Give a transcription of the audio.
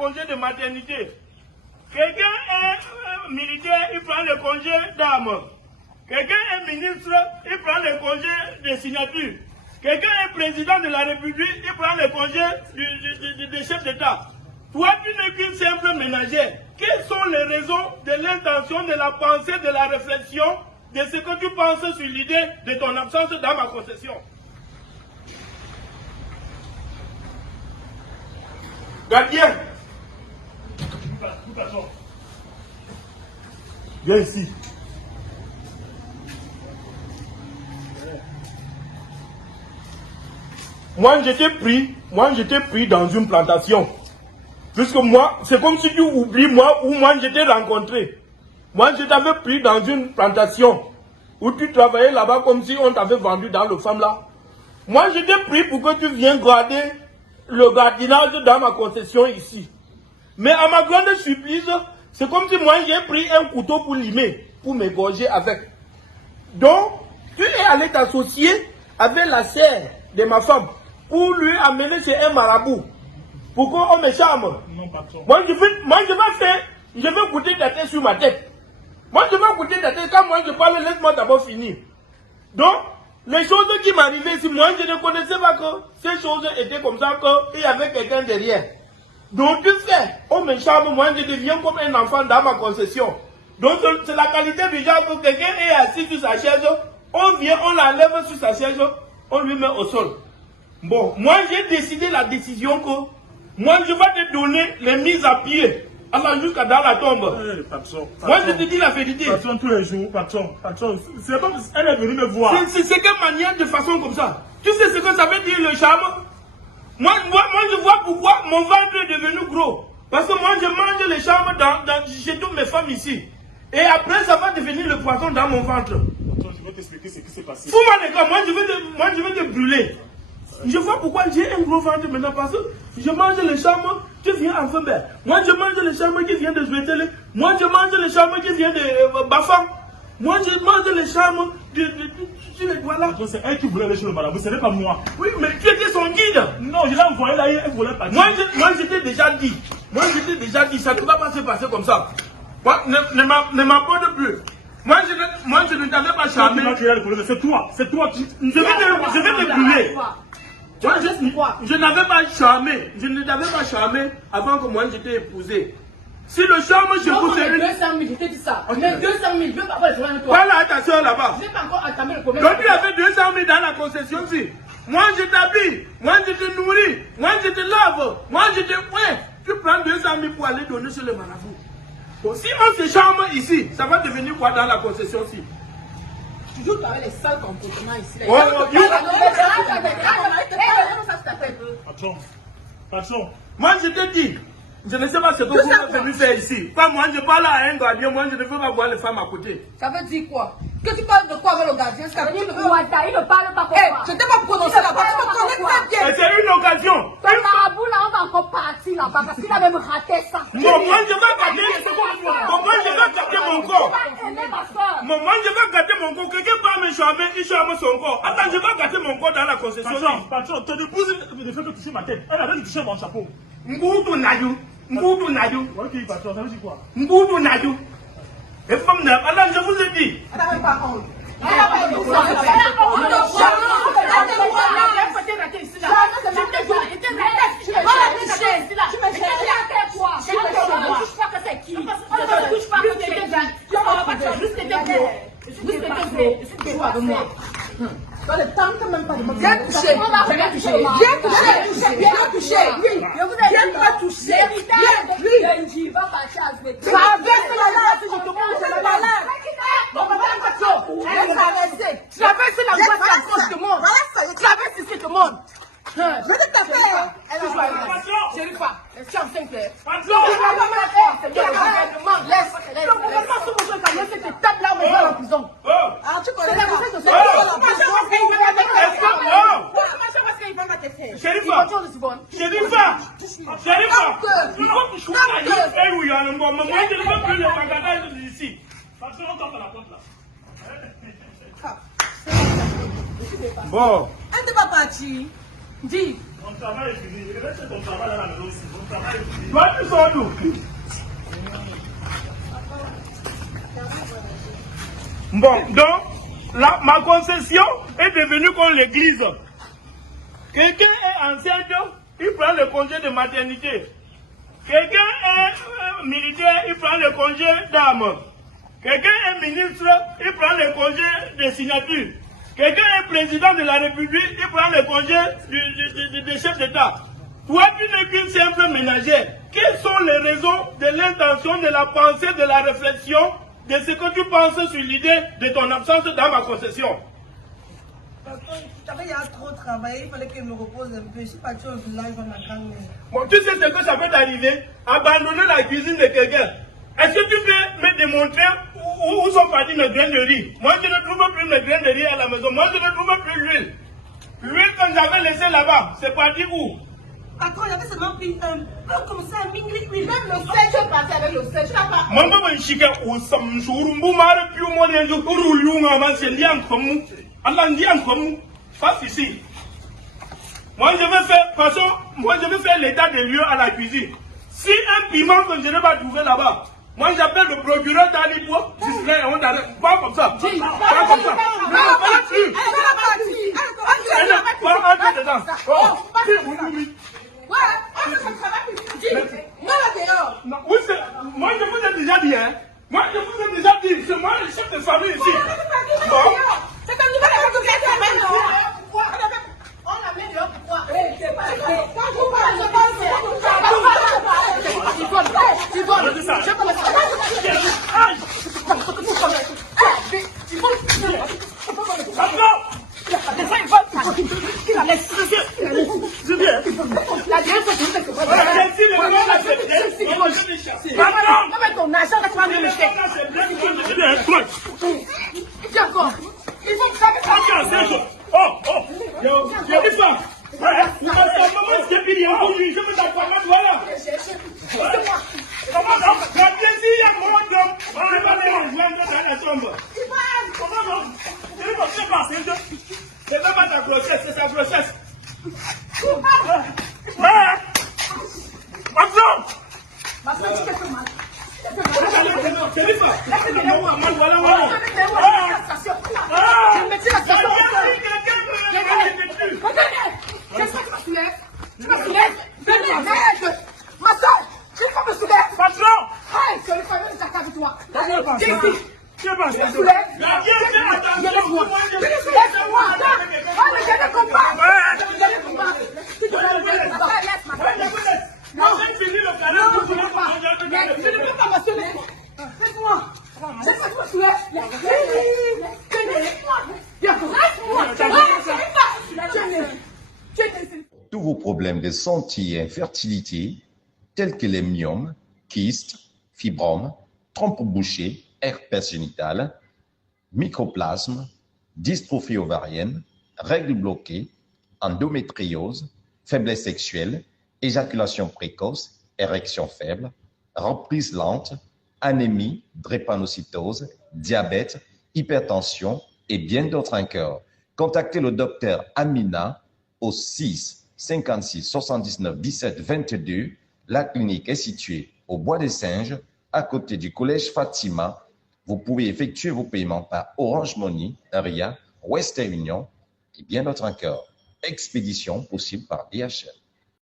congé de maternité. Quelqu'un est militaire, il prend le congé d'armes. Quelqu'un est ministre, il prend le congé de signature. Quelqu'un est président de la République, il prend le congé du chef d'État. Toi, tu n'es qu'une simple ménagère. Quelles sont les raisons de l'intention, de la pensée, de la réflexion, de ce que tu penses sur l'idée de ton absence dans ma concession? Gardien. Viens ici. Moi, j'étais pris dans une plantation. Puisque moi, c'est comme si tu oublies moi où moi j'étais rencontré. Moi, je t'avais pris dans une plantation où tu travaillais là-bas comme si on t'avait vendu dans le femme là. Moi, j'étais pris pour que tu viennes garder le gardiennage dans ma concession ici. Mais à ma grande surprise, c'est comme si moi j'ai pris un couteau pour limer, pour m'égorger avec. Donc, tu es allé t'associer avec la sœur de ma femme pour lui amener chez un marabout. Pourquoi on me charme? Non, patron. Moi, je vais goûter ta tête sur ma tête. Moi, je vais goûter ta tête. Quand moi je parle, laisse-moi d'abord finir. Donc, les choses qui m'arrivaient ici, moi, je ne connaissais pas que ces choses étaient comme ça, qu'il y avait quelqu'un derrière. Donc, tu sais, on me charme, moi, je deviens comme un enfant dans ma concession. Donc, c'est la qualité du genre que quelqu'un est assis sur sa chaise, on vient, on l'enlève sur sa chaise, on lui met au sol. Bon, moi, j'ai décidé la décision que moi, je vais te donner les mises à pied, jusqu'à dans la tombe. Patron, moi, je te dis la vérité. Patron, tous les jours, patron, c'est pas elle est venue me voir. C'est quelle manière de façon comme ça? Tu sais ce que ça veut dire le charme? Moi, je vois pourquoi mon ventre est devenu gros. Parce que moi, je mange les charmes chez toutes mes femmes ici. Et après, ça va devenir le poisson dans mon ventre. Patron, je vais t'expliquer ce qui s'est passé. Fous-moi les gars, moi, je vais te brûler. Je vois pourquoi j'ai un gros ventre maintenant, parce que je mange les charmes qui viennent en femelle. Moi, je mange les charmes qui viennent de Zouetele. Moi, je mange les charmes qui viennent de Bafam. Moi, je mange les charmes de les doigts là. C'est elle qui voulait aller chez le marabout, ce n'est pas moi. Oui, mais tu étais son guide. Non, je l'ai envoyé là, elle voulait partir. Moi, j'étais déjà dit. Ça ne va pas se passer comme ça. Moi, ne m'apporte plus. Moi, je ne t'avais pas charmé. C'est toi qui... Je vais te brûler. Je n'avais pas charmé. Je ne t'avais pas charmé avant que moi je t'ai épousé. Si le charme chez vous c'est 200 000, je t'ai dit ça. Mais 200 000, je veux pas avoir le problème avec toi. Voilà ta soeur là-bas. Je n'ai pas encore entamé le problème. Donc tu avais 200 000 dans la concession-ci. Moi je t'habille, moi je te nourris, moi je te lave, moi je te... Ouais, tu prends 200 000 pour aller donner sur le marabout. Donc si on se charme ici, ça va devenir quoi dans la concession-ci? Toujours tu avais les sales comportements ici. Patron. Moi je te dis, je ne sais pas ce que vous êtes venu faire ici. Pas moi, je parle à un gardien, moi je ne veux pas voir les femmes à côté. Ça veut dire quoi? Que tu parles de quoi avec le gardien? Ça veut dire que il ne parle pas comme ça. je ne t'ai pas prononcé là-bas, tu me connais très bien. Et c'est une occasion. Ton marabout là, on va encore partir là-bas parce qu'il a même raté ça. Moi je vais gâter mon corps. Moi je vais gâter mon corps. Quelqu'un va me charmer, il charme son corps. Attends, je vais gâter mon corps dans la concession. Patron, ton épouse ne fait que toucher ma tête. Elle avait touché mon chapeau. Mboutou Nayou. Ok, patron, ça veut dire quoi? Mboutou Nayou. Et femme, alors je vous ai dit. Elle n'avait pas honte. Bien touché. Traverse la voie à gauche de moi. Traverse ici tout le monde. Je vais te faire. Chérifa, est-ce que c'est clair? Le gouvernement sur mon jeu, c'est que tu tapes là, on va en prison. Ah, tu connais Chérifa, il faut que je sois là, il fait où il y a le moment. Moi, je ne veux plus le bagage ici. Patron, on tape à la porte là. Bon. Elle n'est pas partie. Dis. Mon travail est fini. Je vais laisser ton travail à la maison aussi. Mon travail est fini. Toi, tu sors d'où? Bon, donc, là, ma concession est devenue comme l'église. Quelqu'un est enceinte, il prend le congé de maternité. Quelqu'un est militaire, il prend le congé d'âme. Quelqu'un est ministre, il prend le congé de signature. Quelqu'un est président de la République, il prend le congé de chef d'État. Toi, tu n'es qu'une simple ménagère. Quelles sont les raisons de l'intention, de la pensée, de la réflexion, de ce que tu penses sur l'idée de ton absence dans ma concession? Il y a trop travaillé, il fallait que je me repose un peu. Je suis parti au village dans la campagne. Bon, tu sais ce que ça peut t'arriver? Abandonner la cuisine de quelqu'un. Est-ce que tu peux me démontrer où sont partis mes grains de riz? Moi, je ne trouve plus mes grains de riz à la maison. Moi, je ne trouve plus l'huile. L'huile que j'avais laissée là-bas, c'est parti où? Patron, j'avais seulement pris un peu comme ça, un mini huile. Même le sel, tu es parti avec le sel. Tu n'as pas. Moi, je suis chica au samchourumbu, mara piu, moi, je suis roulou, maman, c'est liant comme nous. Allah, liant comme nous. Passe ici. Moi, je vais faire, de toute façon, moi, je vais faire l'état des lieux à la cuisine. Si un piment que je n'ai pas trouvé là-bas, moi, j'appelle le procureur d'Alipo, pas comme ça. Pas comme ça. Non, pas plus. Pas entrer dedans. Ouais, on ne se travaille plus. Dis. Moi, là, dehors. Non, oui, moi, je vous ai déjà dit, hein. Moi, je vous ai déjà dit, c'est moi le chef de famille ici. Bon. C'est comme nous, on a fait pourquoi? On a mis dehors pourquoi? C'est pas quand vous parlez, tu voles. Je peux ton argent, tu vas me laisser. D'accord. Il faut que ça me fasse. Oh, je dis pas. Vous m'avez je peux t'apprendre, voilà. La plaisir, il y a mon homme. Je vais aller rejoindre dans la chambre. C'est pas ta grossesse, c'est sa grossesse. Tous vos problèmes de santé et infertilité, tels que les myomes, kystes, fibromes, trompes bouchées, herpès génital, mycoplasme, dystrophie ovarienne, règles bloquées, endométriose, faiblesse sexuelle, éjaculation précoce, érection faible, reprise lente, anémie, drépanocytose, diabète, hypertension et bien d'autres encore. Contactez le docteur Amina au 6 56 79 17 22. La clinique est située au Bois des Singes, à côté du collège Fatima. Vous pouvez effectuer vos paiements par Orange Money, Ria, Western Union et bien d'autres encore. Expédition possible par DHL.